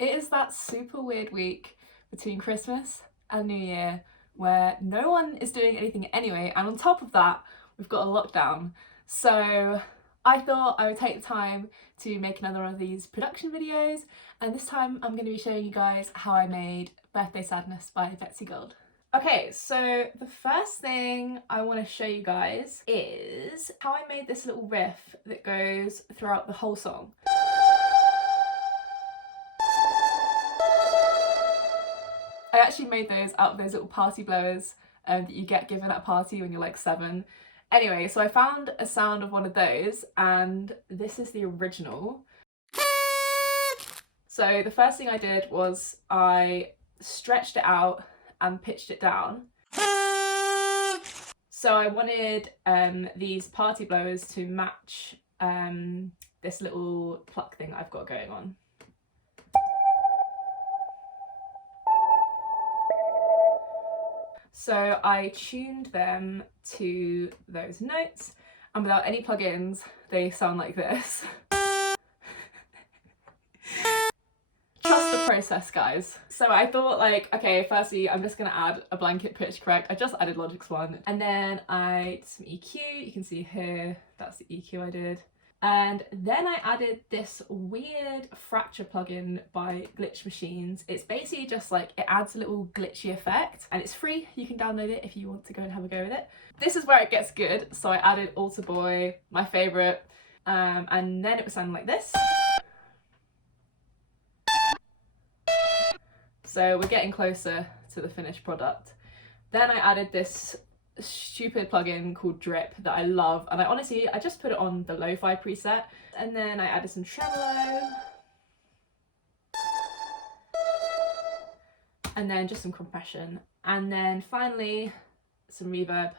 It is that super weird week between Christmas and New Year where no one is doing anything anyway, and on top of that, we've got a lockdown. So I thought I would take the time to make another one of these production videos, and this time I'm going to be showing you guys how I made Birthday Sadness by BETSIE GØLD. Okay, so the first thing I want to show you guys is how I made this little riff that goes throughout the whole song. I actually made those out of those little party blowers that you get given at a party when you're like 7. Anyway, so I found a sound of one of those, and this is the original. So the first thing I did was I stretched it out and pitched it down. So I wanted these party blowers to match this little pluck thing I've got going on. So I tuned them to those notes, and without any plugins, they sound like this. Trust the process, guys. So I thought, like, okay, firstly, I'm just gonna add a blanket pitch correct. I just added Logic Spon, and then I did some EQ. You can see here, that's the EQ I did. And then I added this weird fracture plugin by Glitch Machines. It's basically just like, it adds a little glitchy effect, and it's free. You can download it if you want to go and have a go with it. This is where it gets good. So I added Altar Boy, my favorite, and then it was sounding like this. So we're getting closer to the finished product. Then I added this stupid plugin called Drip that I love, and I just put it on the lo-fi preset, and then I added some tremolo, and then just some compression, and then finally some reverb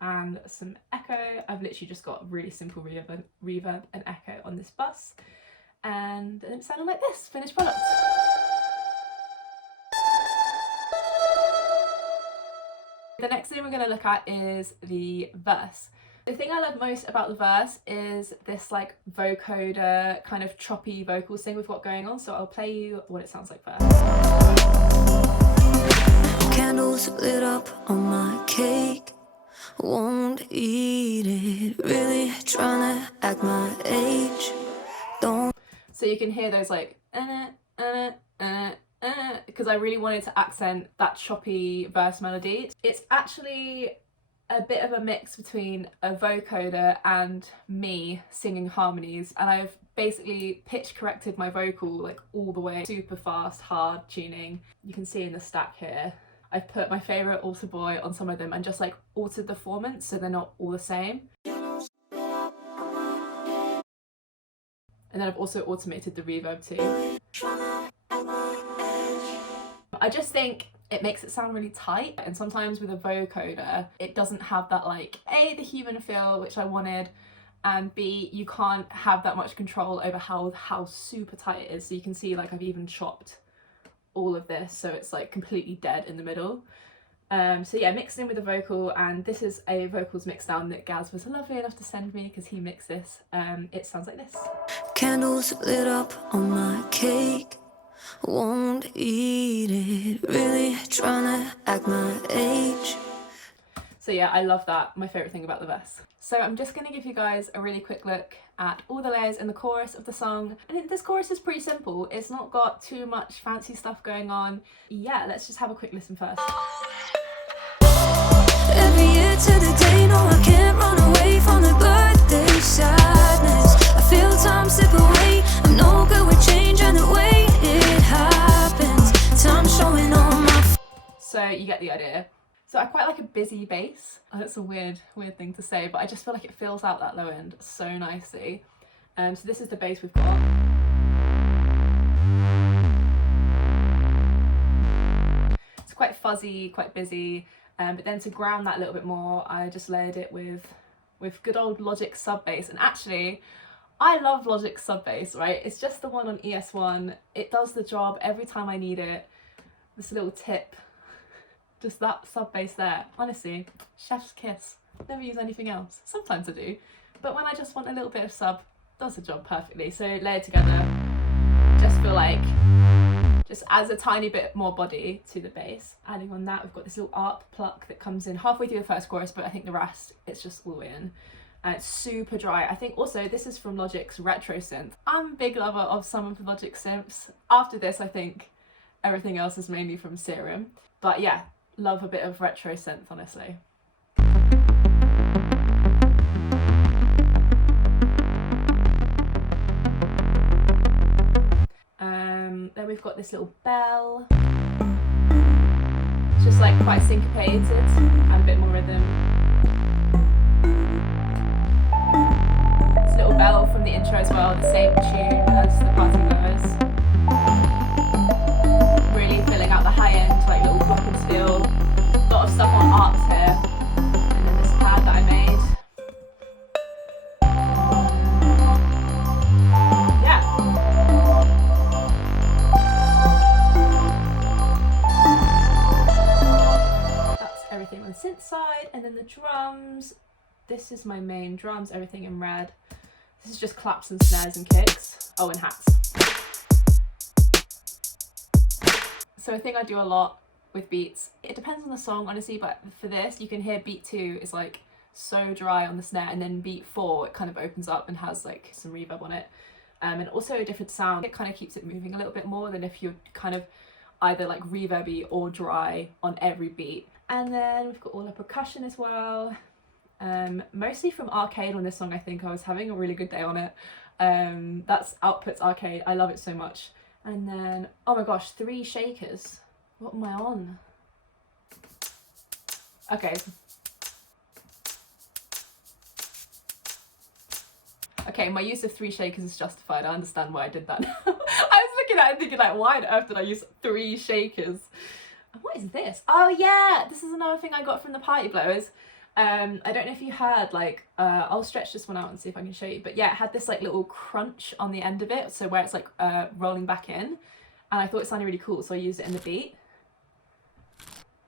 and some echo. I've literally just got really simple reverb and echo on this bus, and it sounded like this finished product. The next thing we're going to look at is the verse. The thing I love most about the verse is this like vocoder kind of choppy vocals thing we've got going on, so I'll play you what it sounds like first. Candles lit up on my cake, won't eat it, really trying to act my age. Don't. So you can hear those like because I really wanted to accent that choppy verse melody. It's actually a bit of a mix between a vocoder and me singing harmonies, and I've basically pitch corrected my vocal like all the way, super fast, hard tuning. You can see in the stack here, I've put my favourite Altar Boy on some of them and just like altered the formants so they're not all the same. And then I've also automated the reverb too. I just think it makes it sound really tight, and sometimes with a vocoder it doesn't have that like A, the human feel which I wanted, and B, you can't have that much control over how super tight it is. So you can see like I've even chopped all of this so it's like completely dead in the middle. So yeah, mixed in with the vocal, and this is a vocals mix down that Gaz was lovely enough to send me because he mixed this. It sounds like this. Candles lit up on my cake, won't eat it, really trying to act my age. So yeah, I love that. My favourite thing about the verse. So I'm just going to give you guys a really quick look at all the layers in the chorus of the song. And this chorus is pretty simple. It's not got too much fancy stuff going on. Yeah, let's just have a quick listen first. Every year to the day, no, I can't run away from the birthday sadness. I feel time slip away. I'm no good with change and the way it happens. Time showing on my. So you get the idea. So I quite like a busy bass. That's a weird thing to say, but I just feel like it fills out that low end so nicely. So this is the bass we've got. It's quite fuzzy, quite busy. But then to ground that a little bit more, I just layered it with good old Logic sub bass. And actually, I love Logic sub bass, right? It's just the one on ES1. It does the job every time I need it. This little tip, just that sub bass there. Honestly, chef's kiss. Never use anything else. Sometimes I do, but when I just want a little bit of sub, does the job perfectly. So layered together, just feel like just adds a tiny bit more body to the bass. Adding on that, we've got this little arp pluck that comes in halfway through the first chorus, but I think the rest, it's just all the way in. And it's super dry. I think also this is from Logic's retro synth. I'm a big lover of some of Logic's synths. After this, I think everything else is mainly from Serum. But yeah, love a bit of retro synth, honestly. Then we've got this little bell. It's just like quite syncopated, add a bit more rhythm. This little bell from the intro as well, the same tune as the party goers. Really filling out the high end, like little glockenspiel. A lot of stuff on arcs here. And then this pad that I made. Everything on the synth side, and then the drums. This is my main drums, everything in red. This is just claps and snares and kicks. Oh, and hats. So a thing I do a lot with beats, it depends on the song honestly, but for this you can hear beat 2 is like so dry on the snare, and then beat 4 it kind of opens up and has like some reverb on it, and also a different sound. It kind of keeps it moving a little bit more than if you're kind of either like reverby or dry on every beat. And then we've got all the percussion as well, mostly from Arcade on this song. I think I was having a really good day on it. That's Outputs Arcade, I love it so much. And then, oh my gosh, 3 shakers. What am I on? Okay. Okay, my use of 3 shakers is justified. I understand why I did that. I was looking at it thinking like, why on earth did I use 3 shakers? What is this? Oh yeah, this is another thing I got from the Party Blowers. I don't know if you heard, like, I'll stretch this one out and see if I can show you. But yeah, it had this like little crunch on the end of it, so where it's like rolling back in. And I thought it sounded really cool, so I used it in the beat.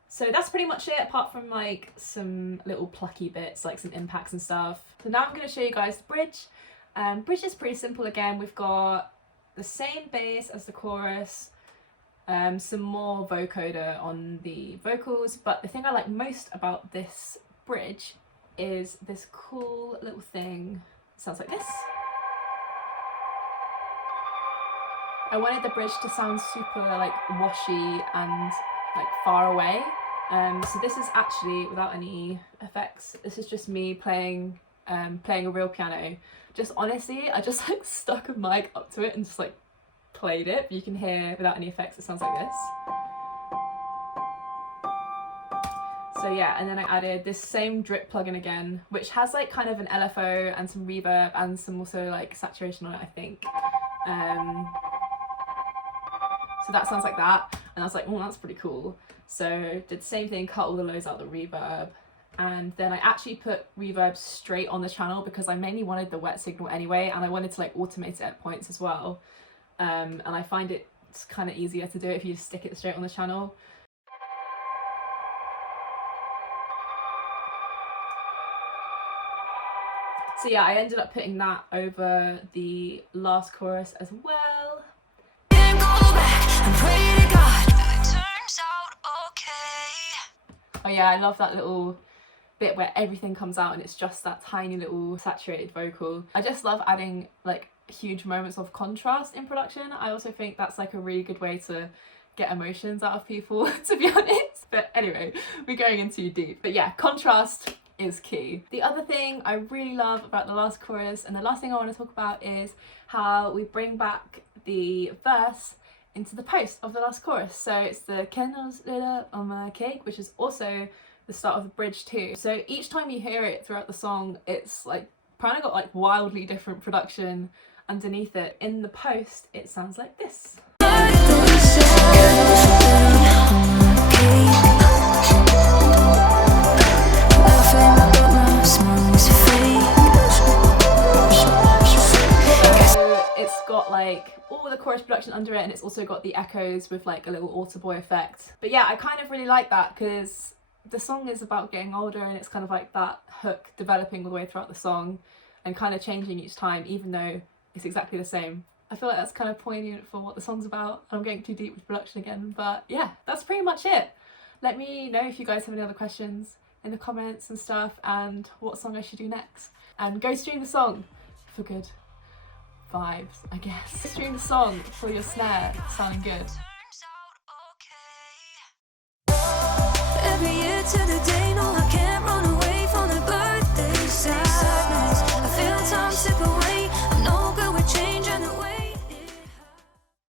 So that's pretty much it, apart from like some little plucky bits, like some impacts and stuff. So now I'm going to show you guys the bridge. Bridge is pretty simple again. We've got the same bass as the chorus. Some more vocoder on the vocals, but the thing I like most about this bridge is this cool little thing. It sounds like this. I wanted the bridge to sound super like washy and like far away. So this is actually without any effects. This is just me playing a real piano. Just honestly, I just like stuck a mic up to it and just like played it. You can hear without any effects it sounds like this. So yeah, and then I added this same drip plugin again, which has like kind of an LFO and some reverb and some also like saturation on it, I think. So that sounds like that, and I was like, oh, that's pretty cool. So did the same thing, cut all the lows out the reverb, and then I actually put reverb straight on the channel because I mainly wanted the wet signal anyway, and I wanted to like automate it at points as well. And I find it's kind of easier to do it if you just stick it straight on the channel. So yeah, I ended up putting that over the last chorus as well. Can't go back and pray to God that it turns out okay. Oh yeah, I love that little bit where everything comes out and it's just that tiny little saturated vocal. I just love adding like huge moments of contrast in production. I also think that's like a really good way to get emotions out of people, to be honest. But anyway, we're going in too deep. But yeah, contrast is key. The other thing I really love about the last chorus, and the last thing I want to talk about, is how we bring back the verse into the post of the last chorus. So it's the candles lit up on my cake, which is also the start of the bridge too. So each time you hear it throughout the song, it's like kind of got like wildly different production underneath it. In the post, it sounds like this. It's got like all the chorus production under it, and it's also got the echoes with like a little altar boy effect. But yeah, I kind of really like that because the song is about getting older, and it's kind of like that hook developing all the way throughout the song and kind of changing each time, even though it's exactly the same I feel like that's kind of poignant for what the song's about. I'm getting too deep with production again, but yeah, that's pretty much it. Let me know if you guys have any other questions in the comments and stuff, and what song I should do next. And go stream the song for good vibes, I guess. Stream the song for your snare sounding good. Every year to the day, no,